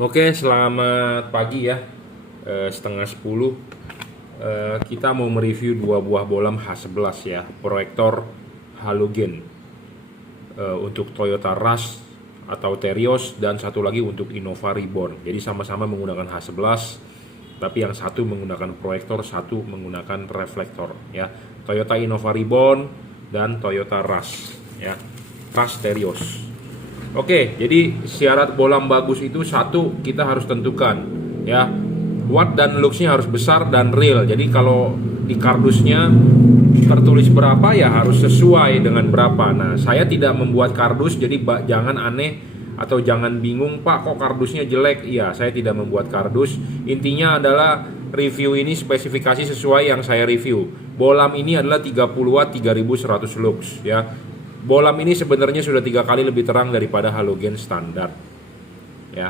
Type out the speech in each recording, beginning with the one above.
Oke, selamat pagi ya. Setengah 10. Kita mau mereview dua buah bolam H11 ya, proyektor halogen untuk Toyota Rush atau Terios, dan satu lagi untuk Innova Reborn. Jadi sama-sama menggunakan H11, tapi yang satu menggunakan proyektor, satu menggunakan reflektor ya. Toyota Innova Reborn dan Toyota Rush ya. Rush Terios. Oke, jadi syarat bolam bagus itu satu, kita harus tentukan ya, watt dan luxnya harus besar dan real. Jadi kalau di kardusnya tertulis berapa ya harus sesuai dengan berapa. Nah, saya tidak membuat kardus, jadi jangan aneh atau jangan bingung, Pak kok kardusnya jelek. Iya, saya tidak membuat kardus. Intinya adalah review ini spesifikasi sesuai yang saya review. Bolam ini adalah 30 watt 3100 lux ya. Bolam ini sebenarnya sudah 3 kali lebih terang daripada halogen standar ya.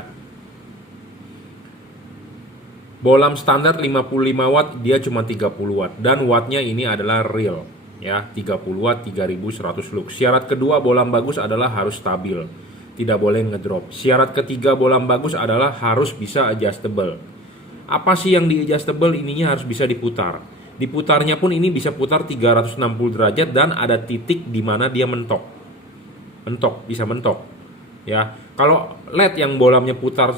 Bolam standar 55 watt, dia cuma 30 watt, dan wattnya ini adalah real ya, 30 watt 3100 lux. Syarat kedua bolam bagus adalah harus stabil, tidak boleh ngedrop. Syarat ketiga bolam bagus adalah harus bisa adjustable. Apa sih yang di adjustable? Ininya harus bisa diputar. Diputarnya pun ini bisa putar 360 derajat dan ada titik di mana dia mentok. Bisa mentok. Ya. Kalau LED yang bolamnya putar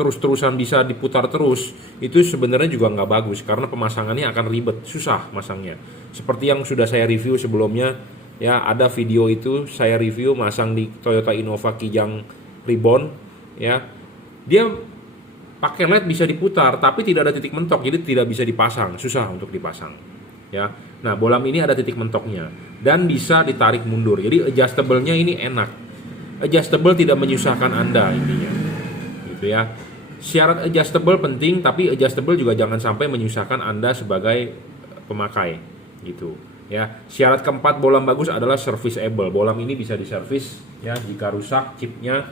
terus-terusan bisa diputar terus, itu sebenarnya juga nggak bagus karena pemasangannya akan ribet, susah masangnya. Seperti yang sudah saya review sebelumnya, ya ada video itu saya review masang di Toyota Innova Kijang Reborn, ya. Dia pakai LED bisa diputar tapi tidak ada titik mentok, jadi tidak bisa dipasang, susah untuk dipasang ya. Nah, bolam ini ada titik mentoknya dan bisa ditarik mundur, jadi adjustable-nya ini enak. Adjustable tidak menyusahkan Anda intinya gitu ya. Syarat adjustable penting, tapi adjustable juga jangan sampai menyusahkan Anda sebagai pemakai gitu ya. Syarat keempat bolam bagus adalah serviceable. Bolam ini bisa diservis ya jika rusak chipnya.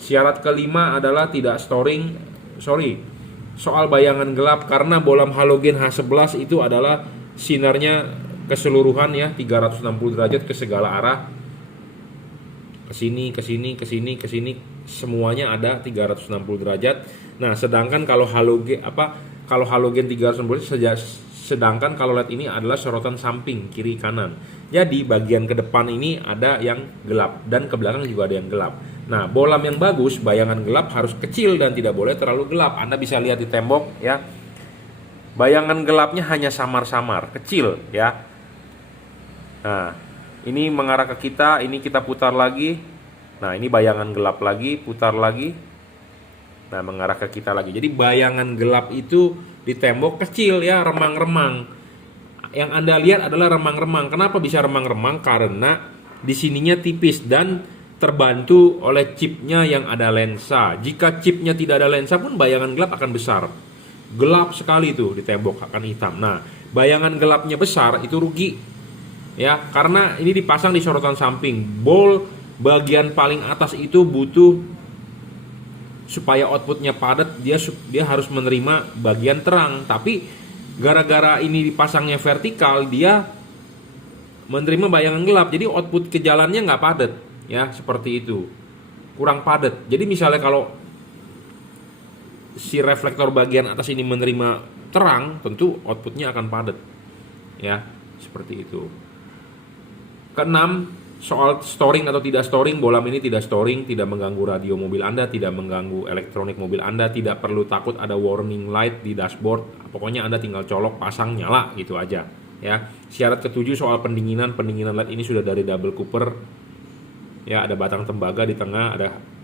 Syarat kelima adalah tidak soal bayangan gelap, karena bolam halogen H11 itu adalah sinarnya keseluruhan ya, 360 derajat ke segala arah, ke sini, semuanya ada 360 derajat. Nah, sedangkan kalau halogen 360 derajat, sedangkan kalau LED ini adalah sorotan samping kiri kanan. Jadi bagian ke depan ini ada yang gelap dan ke belakang juga ada yang gelap. Nah, bolam yang bagus, bayangan gelap harus kecil dan tidak boleh terlalu gelap. Anda bisa lihat di tembok ya. Bayangan gelapnya hanya samar-samar, kecil ya. Nah, ini mengarah ke kita, ini kita putar lagi. Nah, ini bayangan gelap lagi, putar lagi. Nah, mengarah ke kita lagi. Jadi bayangan gelap itu di tembok kecil ya, remang-remang. Yang Anda lihat adalah remang-remang. Kenapa bisa remang-remang? Karena di sininya tipis dan terbantu oleh chipnya yang ada lensa. Jika chipnya tidak ada lensa pun bayangan gelap akan besar. Gelap sekali itu di tembok, akan hitam. Nah, bayangan gelapnya besar itu rugi ya, karena ini dipasang di sorotan samping. Bagian paling atas itu butuh, supaya outputnya padat, dia harus menerima bagian terang. Tapi gara-gara ini dipasangnya vertikal, dia menerima bayangan gelap, jadi output ke jalannya nggak padat ya, seperti itu, kurang padat. Jadi misalnya kalau si reflektor bagian atas ini menerima terang, tentu outputnya akan padat ya, seperti itu. Keenam, soal storing atau tidak storing, bolam ini tidak storing, tidak mengganggu radio mobil Anda, tidak mengganggu elektronik mobil Anda, tidak perlu takut ada warning light di dashboard. Pokoknya Anda tinggal colok, pasang, nyala gitu aja ya. Syarat ketujuh soal pendinginan LED ini sudah dari double cooper ya, ada batang tembaga di tengah,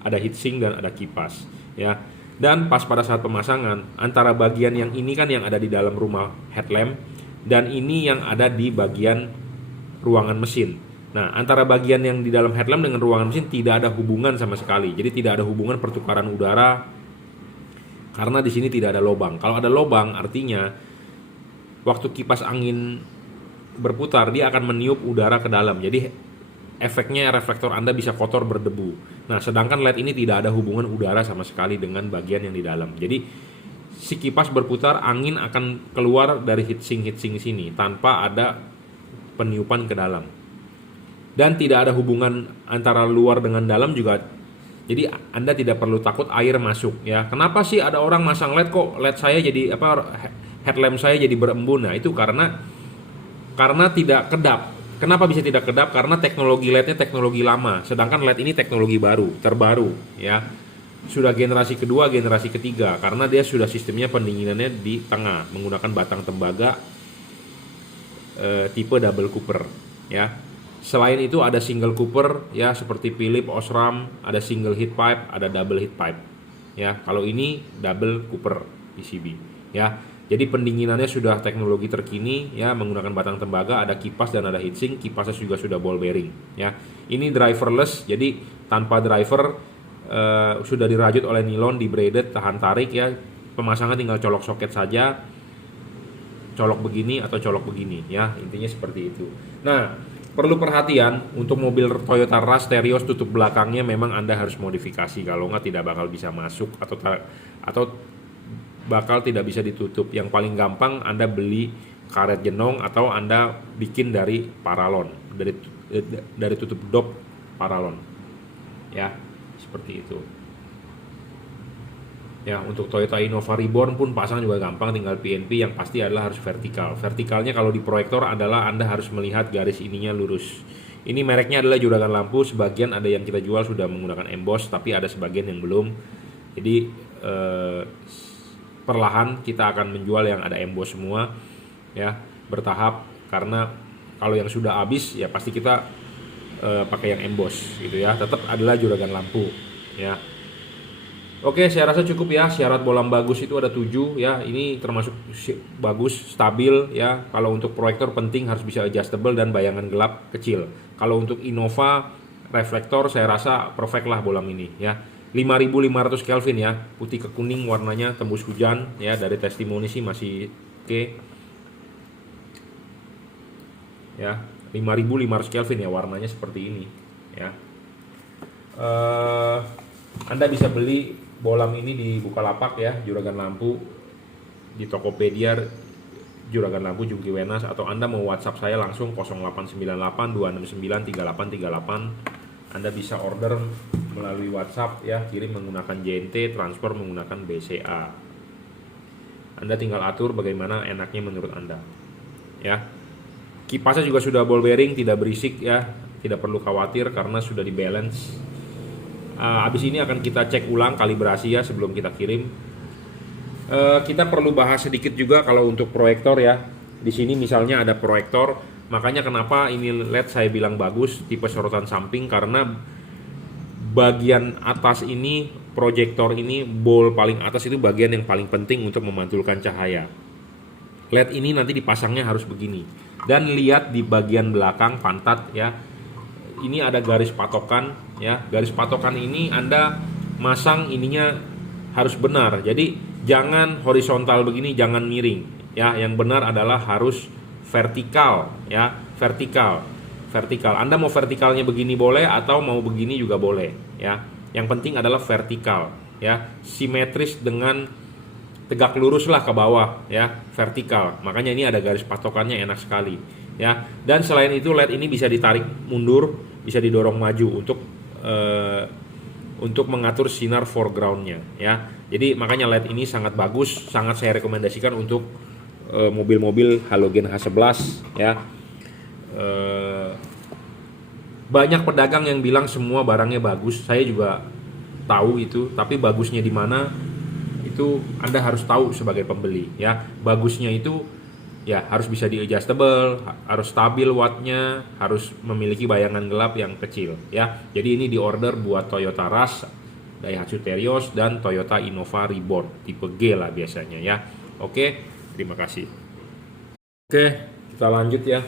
ada heatsink dan ada kipas ya. Dan pas pada saat pemasangan, antara bagian yang ini kan yang ada di dalam rumah headlamp, dan ini yang ada di bagian ruangan mesin. Nah, antara bagian yang di dalam headlamp dengan ruangan mesin tidak ada hubungan sama sekali. Jadi tidak ada hubungan pertukaran udara karena di sini tidak ada lubang. Kalau ada lubang artinya waktu kipas angin berputar dia akan meniup udara ke dalam. Jadi efeknya reflektor Anda bisa kotor, berdebu. Nah, sedangkan LED ini tidak ada hubungan udara sama sekali dengan bagian yang di dalam. Jadi si kipas berputar, angin akan keluar dari heatsink sini tanpa ada peniupan ke dalam. Dan tidak ada hubungan antara luar dengan dalam juga Jadi Anda tidak perlu takut air masuk ya. Kenapa sih ada orang masang LED kok LED saya jadi headlamp saya jadi berembun? Nah, itu karena tidak kedap. Kenapa bisa tidak kedap? Karena teknologi LED-nya teknologi lama, sedangkan LED ini teknologi baru, terbaru ya. Sudah generasi kedua, generasi ketiga, karena dia sudah sistemnya pendinginannya di tengah menggunakan batang tembaga tipe double cooper ya. Selain itu ada single cooper ya, seperti Philips, Osram, ada single heat pipe, ada double heat pipe ya. Kalau ini double cooper PCB ya. Jadi pendinginannya sudah teknologi terkini ya, menggunakan batang tembaga, ada kipas dan ada heatsink. Kipasnya juga sudah ball bearing ya. Ini driverless, jadi tanpa driver, sudah dirajut oleh nilon, di braided, tahan tarik ya. Pemasangan tinggal colok soket saja, colok begini atau colok begini ya, intinya seperti itu. Nah, perlu perhatian untuk mobil Toyota Rush Terios, tutup belakangnya memang Anda harus modifikasi, kalau nggak tidak bakal bisa masuk atau bakal tidak bisa ditutup. Yang paling gampang Anda beli karet jenong atau Anda bikin dari paralon, dari tutup dop paralon ya, seperti itu. Ya, untuk Toyota Innova Reborn pun pasang juga gampang, tinggal PNP, yang pasti adalah harus vertikal. Vertikalnya kalau di proyektor adalah Anda harus melihat garis ininya lurus. Ini mereknya adalah juragan lampu, sebagian ada yang kita jual sudah menggunakan emboss, tapi ada sebagian yang belum. Jadi perlahan kita akan menjual yang ada emboss semua ya, bertahap, karena kalau yang sudah habis ya pasti kita pakai yang emboss gitu ya. Tetap adalah juragan lampu ya. Oke, saya rasa cukup ya. Syarat bolam bagus itu ada 7 ya. Ini termasuk bagus, stabil ya. Kalau untuk proyektor penting harus bisa adjustable dan bayangan gelap kecil. Kalau untuk Innova reflektor saya rasa perfect lah bolam ini ya. 5500 Kelvin ya, putih ke kuning warnanya, tembus hujan ya. Dari testimoni sih masih oke. Ya, 5500 Kelvin ya, warnanya seperti ini ya. Anda bisa beli bolam ini di Bukalapak ya, juragan lampu, di Tokopedia juragan lampu Jungki Wenas, atau Anda mau WhatsApp saya langsung 0898 269 3838. Anda bisa order melalui WhatsApp ya, kirim menggunakan JNT, transfer menggunakan BCA. Anda tinggal atur bagaimana enaknya menurut Anda ya. Kipasnya juga sudah ball bearing, tidak berisik ya, tidak perlu khawatir karena sudah di balance. Habis ini akan kita cek ulang kalibrasi ya sebelum kita kirim. Kita perlu bahas sedikit juga kalau untuk proyektor ya. Di sini misalnya ada proyektor, makanya kenapa ini LED saya bilang bagus tipe sorotan samping, karena bagian atas ini proyektor ini, bol paling atas itu bagian yang paling penting untuk memantulkan cahaya. LED ini nanti dipasangnya harus begini. Dan lihat di bagian belakang pantat ya. Ini ada garis patokan ya. Garis patokan ini Anda masang ininya harus benar. Jadi jangan horizontal begini, jangan miring ya. Yang benar adalah harus vertikal ya, vertikal. Anda mau vertikalnya begini boleh atau mau begini juga boleh ya. Yang penting adalah vertikal ya, simetris dengan tegak lurus lah ke bawah ya, vertikal. Makanya ini ada garis patokannya, enak sekali ya. Dan selain itu LED ini bisa ditarik mundur, bisa didorong maju untuk mengatur sinar foregroundnya ya. Jadi makanya LED ini sangat bagus, sangat saya rekomendasikan untuk mobil-mobil halogen H11 ya. Banyak pedagang yang bilang semua barangnya bagus, saya juga tahu itu, tapi bagusnya di mana itu Anda harus tahu sebagai pembeli ya. Bagusnya itu ya harus bisa di adjustable, harus stabil wattnya, harus memiliki bayangan gelap yang kecil ya. Jadi ini di order buat Toyota Rush, Daihatsu Terios, dan Toyota Innova Reborn tipe G lah biasanya ya. Oke, terima kasih. Oke, kita lanjut ya.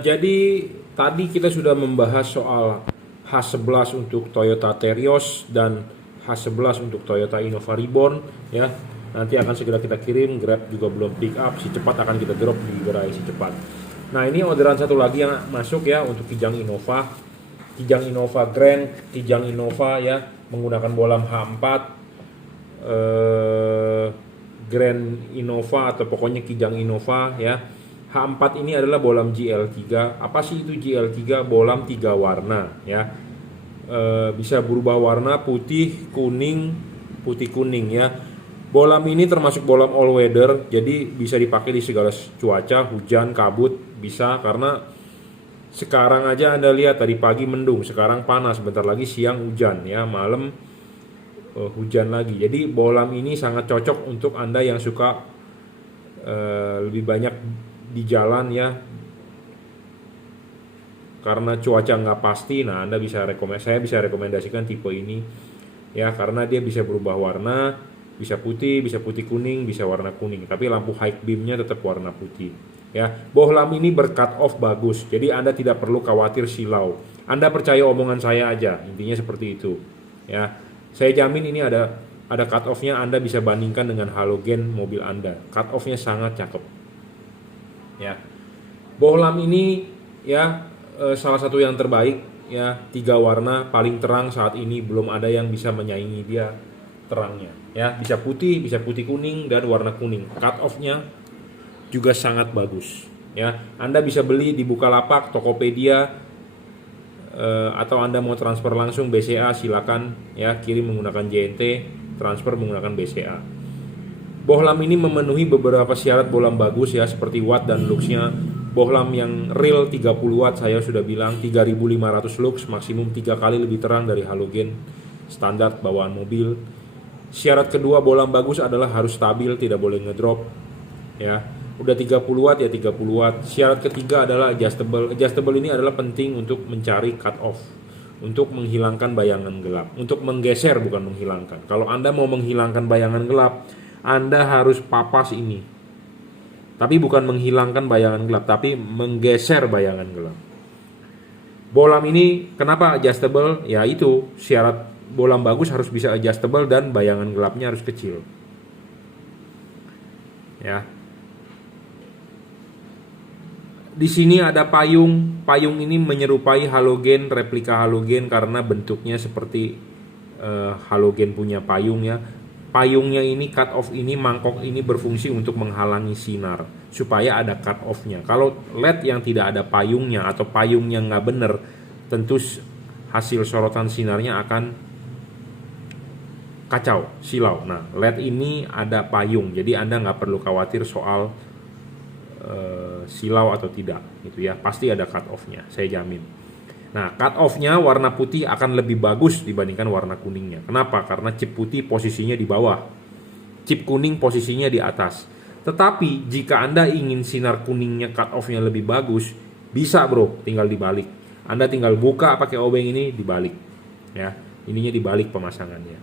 Jadi tadi kita sudah membahas soal H11 untuk Toyota Terios dan H11 untuk Toyota Innova Reborn ya. Nanti akan segera kita kirim, Grab juga belum pick up, si cepat akan kita drop di gerai si cepat. Nah, ini orderan satu lagi yang masuk ya untuk Kijang Innova. Kijang Innova Grand, Kijang Innova ya, menggunakan bolam H4 Grand Innova atau pokoknya Kijang Innova ya. H4 ini adalah bolam GL3. Apa sih itu GL3? Bolam 3 warna ya. bisa berubah warna putih kuning ya. Bolam ini termasuk bolam all weather, jadi bisa dipakai di segala cuaca, hujan, kabut bisa, karena sekarang aja Anda lihat tadi pagi mendung, sekarang panas, bentar lagi siang hujan ya, malam hujan lagi. Jadi bolam ini sangat cocok untuk Anda yang suka lebih banyak di jalan ya, karena cuaca nggak pasti. Nah, saya bisa rekomendasikan tipe ini ya, karena dia bisa berubah warna, bisa putih kuning, bisa warna kuning, tapi lampu high beamnya tetap warna putih ya. Bohlam ini ber-cut off bagus, jadi Anda tidak perlu khawatir silau. Anda percaya omongan saya aja, intinya seperti itu ya. Saya jamin ini ada cut off-nya, Anda bisa bandingkan dengan halogen mobil Anda. Cut off-nya sangat cakep ya. Bohlam ini ya salah satu yang terbaik ya, 3 warna paling terang saat ini, belum ada yang bisa menyaingi dia terangnya ya. Bisa putih kuning, dan warna kuning. Cut off-nya juga sangat bagus ya. Anda bisa beli di Bukalapak, Tokopedia, atau Anda mau transfer langsung BCA silakan ya, kirim menggunakan JNT, transfer menggunakan BCA. Bohlam ini memenuhi beberapa syarat bohlam bagus ya, seperti watt dan luxnya. Bohlam yang real 30 watt saya sudah bilang, 3500 lux, maksimum 3 kali lebih terang dari halogen standar bawaan mobil. Syarat kedua bohlam bagus adalah harus stabil, tidak boleh ngedrop ya. Udah 30 watt ya 30 watt. Syarat ketiga adalah adjustable. Adjustable ini adalah penting untuk mencari cut off, untuk menghilangkan bayangan gelap, untuk menggeser bukan menghilangkan. Kalau Anda mau menghilangkan bayangan gelap, Anda harus papas ini. Tapi bukan menghilangkan bayangan gelap, tapi menggeser bayangan gelap. Bohlam ini kenapa adjustable? Ya itu, syarat bohlam bagus harus bisa adjustable dan bayangan gelapnya harus kecil. Ya. Di sini ada payung. Payung ini menyerupai halogen, replika halogen karena bentuknya seperti halogen punya payung ya. Payungnya ini, cut off ini, mangkok ini berfungsi untuk menghalangi sinar supaya ada cut off-nya. Kalau LED yang tidak ada payungnya atau payungnya nggak bener, tentu hasil sorotan sinarnya akan kacau, silau. Nah, LED ini ada payung, jadi Anda nggak perlu khawatir soal silau atau tidak gitu ya. Pasti ada cut off-nya, saya jamin. Nah, cut off-nya warna putih akan lebih bagus dibandingkan warna kuningnya. Kenapa? Karena chip putih posisinya di bawah, chip kuning posisinya di atas. Tetapi jika Anda ingin sinar kuningnya cut off-nya lebih bagus, bisa bro, tinggal dibalik. Anda tinggal buka pakai obeng ini, dibalik ya. Ininya dibalik pemasangannya.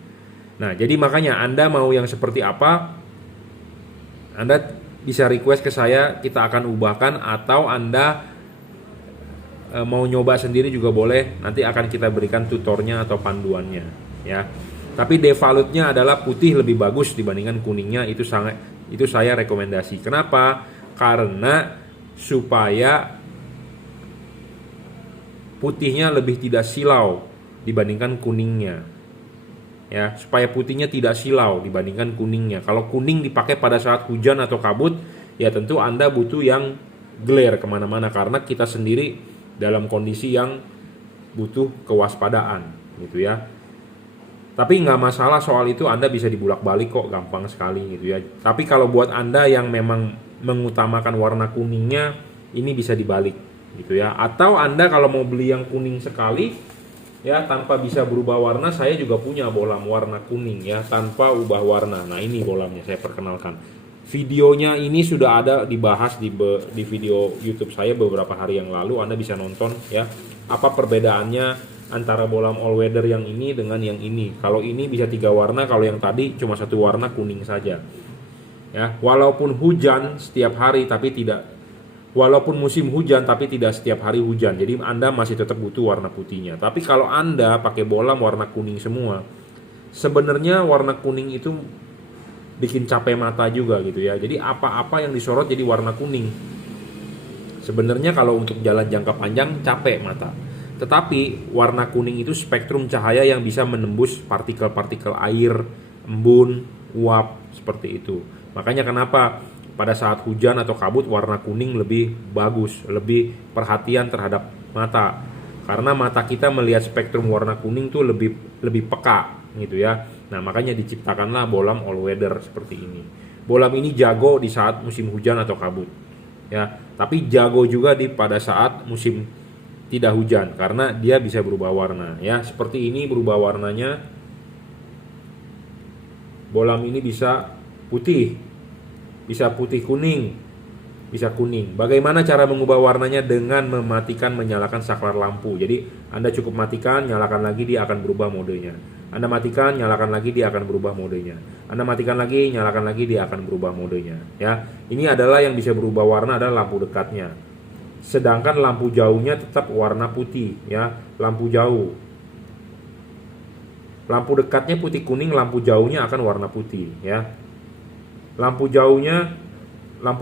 Nah, jadi makanya Anda mau yang seperti apa, Anda bisa request ke saya, kita akan ubahkan, atau Anda mau nyoba sendiri juga boleh, nanti akan kita berikan tutornya atau panduannya ya. Tapi defaultnya adalah putih lebih bagus dibandingkan kuningnya, itu saya rekomendasi. Kenapa? Karena supaya putihnya lebih tidak silau dibandingkan kuningnya ya, supaya putihnya tidak silau dibandingkan kuningnya. Kalau kuning dipakai pada saat hujan atau kabut, ya tentu Anda butuh yang glare kemana-mana, karena kita sendiri dalam kondisi yang butuh kewaspadaan gitu ya. Tapi nggak masalah soal itu, Anda bisa dibulak-balik kok, gampang sekali gitu ya. Tapi kalau buat Anda yang memang mengutamakan warna kuningnya, ini bisa dibalik gitu ya. Atau Anda kalau mau beli yang kuning sekali ya tanpa bisa berubah warna, saya juga punya bohlam warna kuning ya tanpa ubah warna. Nah, ini bohlamnya saya perkenalkan. Videonya ini sudah ada dibahas di video YouTube saya beberapa hari yang lalu. Anda bisa nonton ya, apa perbedaannya antara bohlam all weather yang ini dengan yang ini. Kalau ini bisa 3 warna, kalau yang tadi cuma 1 warna kuning saja ya. Walaupun hujan setiap hari tapi tidak, walaupun musim hujan tapi tidak setiap hari hujan, jadi Anda masih tetap butuh warna putihnya. Tapi kalau Anda pakai bohlam warna kuning semua, sebenarnya warna kuning itu bikin capek mata juga gitu ya. Jadi apa-apa yang disorot jadi warna kuning. Sebenarnya kalau untuk jalan jangka panjang capek mata. Tetapi warna kuning itu spektrum cahaya yang bisa menembus partikel-partikel air, embun, uap seperti itu. Makanya kenapa pada saat hujan atau kabut warna kuning lebih bagus, lebih perhatian terhadap mata. Karena mata kita melihat spektrum warna kuning tuh lebih peka gitu ya. Nah, makanya diciptakanlah bohlam all weather seperti ini. Bohlam ini jago di saat musim hujan atau kabut. Ya, tapi jago juga pada saat musim tidak hujan karena dia bisa berubah warna ya. Seperti ini berubah warnanya. Bohlam ini bisa putih, bisa putih kuning, bisa kuning. Bagaimana cara mengubah warnanya? Dengan mematikan menyalakan saklar lampu. Jadi Anda cukup matikan, nyalakan lagi, dia akan berubah modenya. Anda matikan, nyalakan lagi, dia akan berubah modenya. Anda matikan lagi, nyalakan lagi, dia akan berubah modenya. Ya, ini adalah yang bisa berubah warna adalah lampu dekatnya. Sedangkan lampu jauhnya tetap warna putih, ya, lampu jauh. Lampu dekatnya putih kuning, lampu jauhnya akan warna putih, ya. Lampu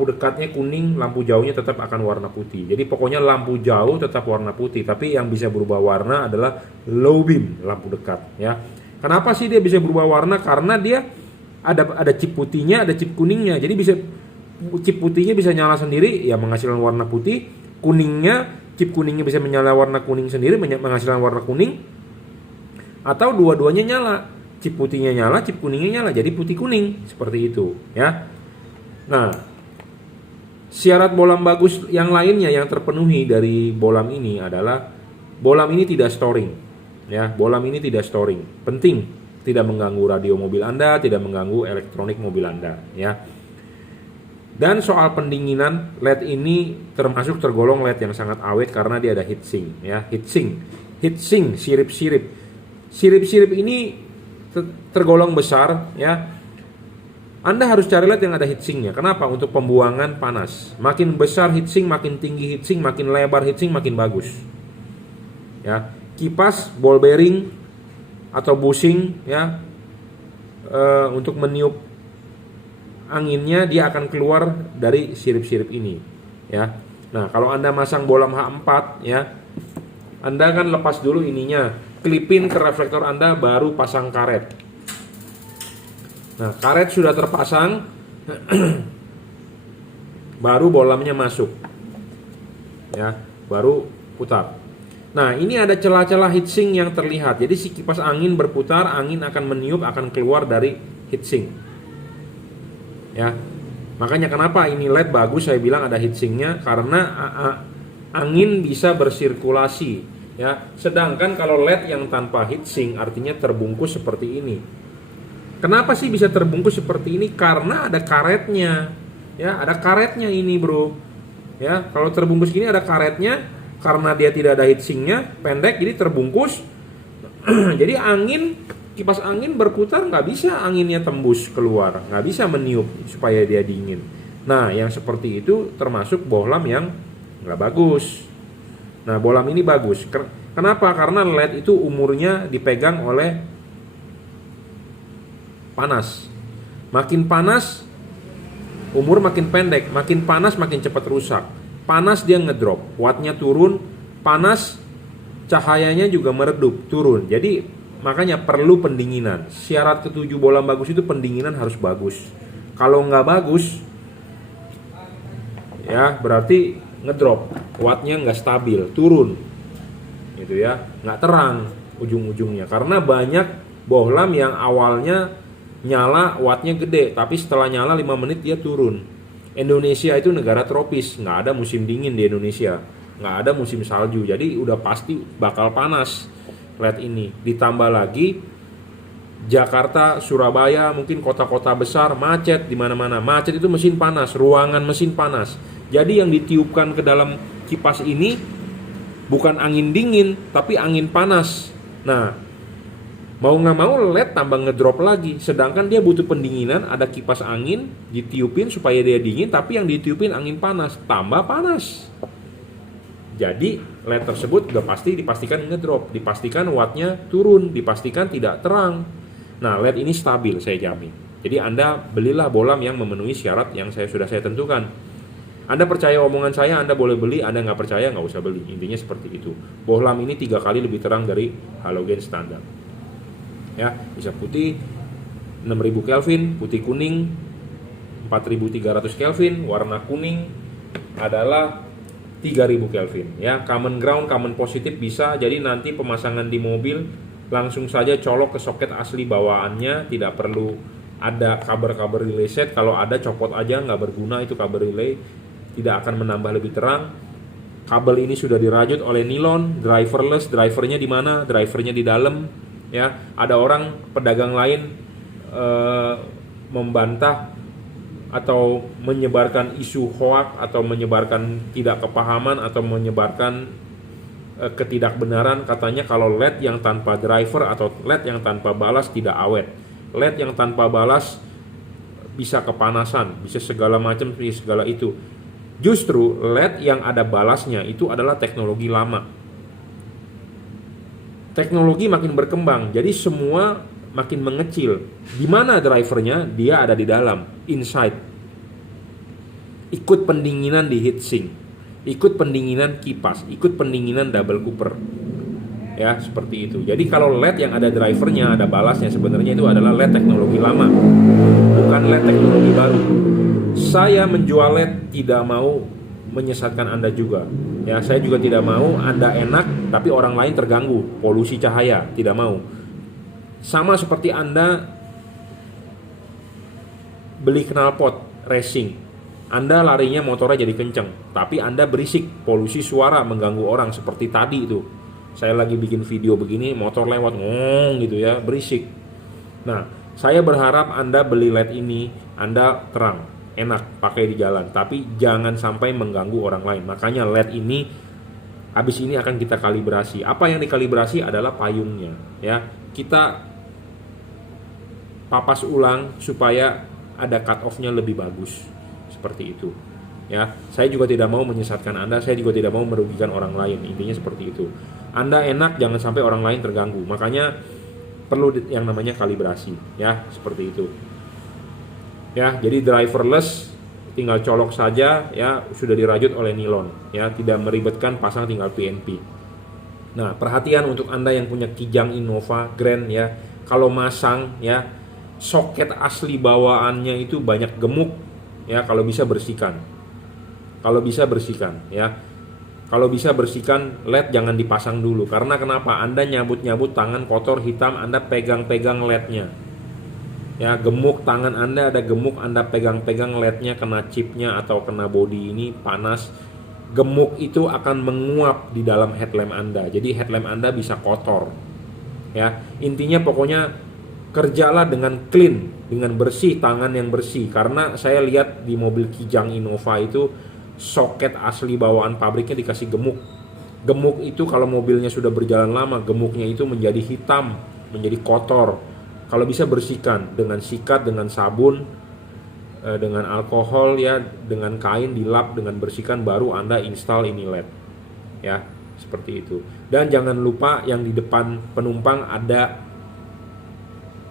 dekatnya kuning, lampu jauhnya tetap akan warna putih. Jadi pokoknya lampu jauh tetap warna putih, tapi yang bisa berubah warna adalah low beam, lampu dekat, ya. Kenapa sih dia bisa berubah warna? Karena dia ada chip putihnya, ada chip kuningnya. Jadi bisa chip putihnya bisa nyala sendiri, ya, menghasilkan warna putih. Chip kuningnya bisa menyala warna kuning sendiri, menghasilkan warna kuning. Atau dua-duanya nyala, chip putihnya nyala, chip kuningnya nyala, jadi putih kuning seperti itu, ya. Nah, syarat bohlam bagus yang lainnya yang terpenuhi dari bohlam ini adalah bohlam ini tidak storing, ya. Bohlam ini tidak storing, penting, tidak mengganggu radio mobil Anda, tidak mengganggu elektronik mobil Anda, ya. Dan soal pendinginan, LED ini tergolong LED yang sangat awet karena dia ada heatsink, ya. Heatsink, sirip-sirip. Sirip-sirip ini tergolong besar, ya. Anda harus cari LED yang ada heatsinknya. Kenapa? Untuk pembuangan panas. Makin besar heatsink, makin tinggi heatsink, makin lebar heatsink, makin bagus. Ya, kipas, ball bearing atau bushing, ya, untuk meniup anginnya dia akan keluar dari sirip-sirip ini, ya. Nah, kalau Anda masang bohlam H4, ya, Anda kan lepas dulu ininya, klipin ke reflektor Anda, baru pasang karet. Nah, karet sudah terpasang, baru bohlamnya masuk, ya, baru putar. Nah, ini ada celah-celah heatsink yang terlihat. Jadi si kipas angin berputar, angin akan meniup, akan keluar dari heatsink, ya. Makanya kenapa ini LED bagus, saya bilang ada heatsinknya, karena angin bisa bersirkulasi, ya. Sedangkan kalau LED yang tanpa heatsink artinya terbungkus seperti ini. Kenapa sih bisa terbungkus seperti ini? Karena ada karetnya, ya, ada karetnya ini, bro, ya. Kalau terbungkus gini ada karetnya, karena dia tidak ada heatsinknya, pendek, jadi terbungkus. Jadi kipas angin berputar, nggak bisa anginnya tembus keluar, nggak bisa meniup supaya dia dingin. Nah, yang seperti itu termasuk bohlam yang nggak bagus. Nah, bohlam ini bagus. Kenapa? Karena LED itu umurnya dipegang oleh panas. Makin panas, umur makin pendek. Makin panas, makin cepat rusak. Panas dia ngedrop, wattnya turun. Panas, cahayanya juga meredup, turun. Jadi makanya perlu pendinginan. Syarat ketujuh bohlam bagus itu pendinginan harus bagus. Kalau nggak bagus, ya berarti ngedrop, wattnya nggak stabil, turun, gitu ya, nggak terang ujung-ujungnya. Karena banyak bohlam yang awalnya nyala wattnya gede, tapi setelah nyala 5 menit dia turun. Indonesia itu negara tropis, nggak ada musim dingin di Indonesia, nggak ada musim salju, jadi udah pasti bakal panas LED ini. Ditambah lagi Jakarta, Surabaya, mungkin kota-kota besar macet di mana-mana. Macet itu mesin panas, ruangan mesin panas. Jadi yang ditiupkan ke dalam kipas ini bukan angin dingin, tapi angin panas. Nah, mau nggak mau LED tambah ngedrop lagi. Sedangkan dia butuh pendinginan, ada kipas angin ditiupin supaya dia dingin, tapi yang ditiupin angin panas, tambah panas. Jadi LED tersebut udah dipastikan ngedrop, dipastikan wattnya turun, dipastikan tidak terang. Nah, LED ini stabil, saya jamin. Jadi Anda belilah bohlam yang memenuhi syarat yang sudah saya tentukan. Anda percaya omongan saya, Anda boleh beli. Anda nggak percaya, nggak usah beli. Intinya seperti itu. Bohlam ini 3 kali lebih terang dari halogen standar. Ya, bisa putih 6000 Kelvin, putih kuning 4300 Kelvin. Warna kuning adalah 3000 Kelvin ya. Common ground, common positif bisa, jadi nanti pemasangan di mobil langsung saja colok ke soket asli bawaannya, tidak perlu ada kabel-kabel relay set. Kalau ada copot aja, nggak berguna itu kabel relay, tidak akan menambah lebih terang. Kabel ini sudah dirajut oleh nilon, driverless. Drivernya di mana? Drivernya di dalam ya. Ada orang pedagang lain membantah atau menyebarkan isu hoak atau menyebarkan tidak kepahaman atau menyebarkan ketidakbenaran, katanya kalau LED yang tanpa driver atau LED yang tanpa balas tidak awet. LED yang tanpa balas bisa kepanasan, bisa segala macam, bisa segala itu. Justru LED yang ada balasnya itu adalah teknologi lama. Teknologi makin berkembang, jadi semua makin mengecil. Di mana drivernya? Dia ada di dalam, inside. Ikut pendinginan di heatsink, ikut pendinginan kipas, ikut pendinginan double cooper. Ya, seperti itu. Jadi kalau LED yang ada drivernya, ada balasnya, sebenarnya itu adalah LED teknologi lama, bukan LED teknologi baru. Saya menjual LED tidak mau menyesatkan Anda juga. Ya, saya juga tidak mau Anda enak tapi orang lain terganggu, polusi cahaya, tidak mau. Sama seperti Anda beli knalpot racing, Anda larinya motornya jadi kenceng, tapi Anda berisik, polusi suara mengganggu orang seperti tadi itu. Saya lagi bikin video begini, motor lewat ngong gitu ya, berisik. Nah, saya berharap Anda beli LED ini, Anda terang, enak pakai di jalan, tapi jangan sampai mengganggu orang lain. Makanya LED ini habis ini akan kita kalibrasi. Apa yang dikalibrasi adalah payungnya ya. Kita papas ulang supaya ada cut off-nya lebih bagus. Seperti itu. Ya, saya juga tidak mau menyesatkan Anda, saya juga tidak mau merugikan orang lain. Intinya seperti itu. Anda enak, jangan sampai orang lain terganggu. Makanya perlu yang namanya kalibrasi, ya, seperti itu. Ya, jadi driverless tinggal colok saja ya, sudah dirajut oleh nilon ya, tidak meribetkan, pasang tinggal PNP. Nah, perhatian untuk Anda yang punya Kijang Innova Grand ya, kalau masang ya, soket asli bawaannya itu banyak gemuk ya, kalau bisa bersihkan. Kalau bisa bersihkan ya. Kalau bisa bersihkan, LED jangan dipasang dulu. Karena kenapa? Anda nyabut-nyabut tangan kotor hitam, Anda pegang-pegang LED-nya. Ya, gemuk tangan Anda, ada gemuk, Anda pegang-pegang LED-nya, kena chipnya atau kena body ini panas. Gemuk itu akan menguap di dalam headlamp Anda. Jadi headlamp Anda bisa kotor. Ya, intinya pokoknya kerjalah dengan clean, dengan bersih, tangan yang bersih. Karena saya lihat di mobil Kijang Innova itu soket asli bawaan pabriknya dikasih gemuk. Gemuk itu kalau mobilnya sudah berjalan lama, gemuknya itu menjadi hitam, menjadi kotor. Kalau bisa bersihkan dengan sikat, dengan sabun, dengan alkohol ya, dengan kain dilap, dengan bersihkan, baru Anda install ini LED. Ya, seperti itu. Dan jangan lupa yang di depan penumpang ada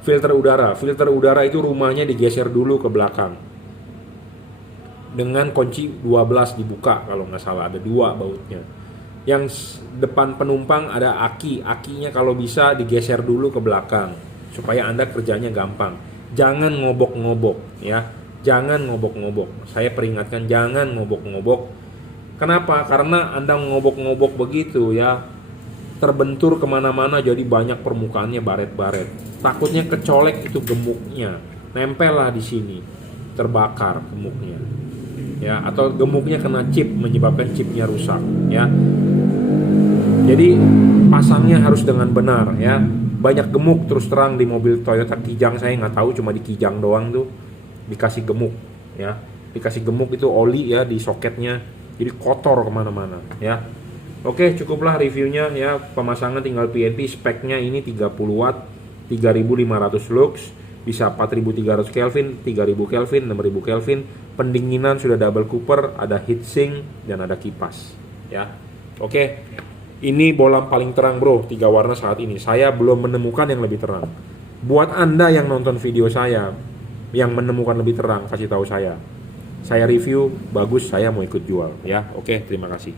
filter udara. Filter udara itu rumahnya digeser dulu ke belakang dengan kunci 12 dibuka, kalau nggak salah ada 2 bautnya. Yang depan penumpang ada akinya kalau bisa digeser dulu ke belakang supaya Anda kerjanya gampang. Jangan ngobok-ngobok ya, jangan ngobok-ngobok. Saya peringatkan, jangan ngobok-ngobok. Kenapa? Karena Anda ngobok-ngobok begitu ya, terbentur kemana-mana, jadi banyak permukaannya baret-baret. Takutnya kecolek itu gemuknya, nempel lah di sini, terbakar gemuknya, ya, atau gemuknya kena chip menyebabkan chipnya rusak, ya. Jadi pasangnya harus dengan benar, ya. Banyak gemuk terus terang di mobil Toyota Kijang, saya nggak tahu, cuma di Kijang doang tuh dikasih gemuk, ya, dikasih gemuk itu oli ya di soketnya, jadi kotor kemana-mana, ya. Oke, cukuplah reviewnya ya. Pemasangan tinggal PNP, speknya ini 30 watt, 3500 lux, bisa 4300 Kelvin, 3000 Kelvin, 6000 Kelvin. Pendinginan sudah double cooper, ada heatsink dan ada kipas ya. Oke. Ini bolam paling terang bro, 3 warna saat ini. Saya belum menemukan yang lebih terang. Buat Anda yang nonton video saya yang menemukan lebih terang, kasih tahu saya. Saya review bagus, saya mau ikut jual ya. Oke, terima kasih.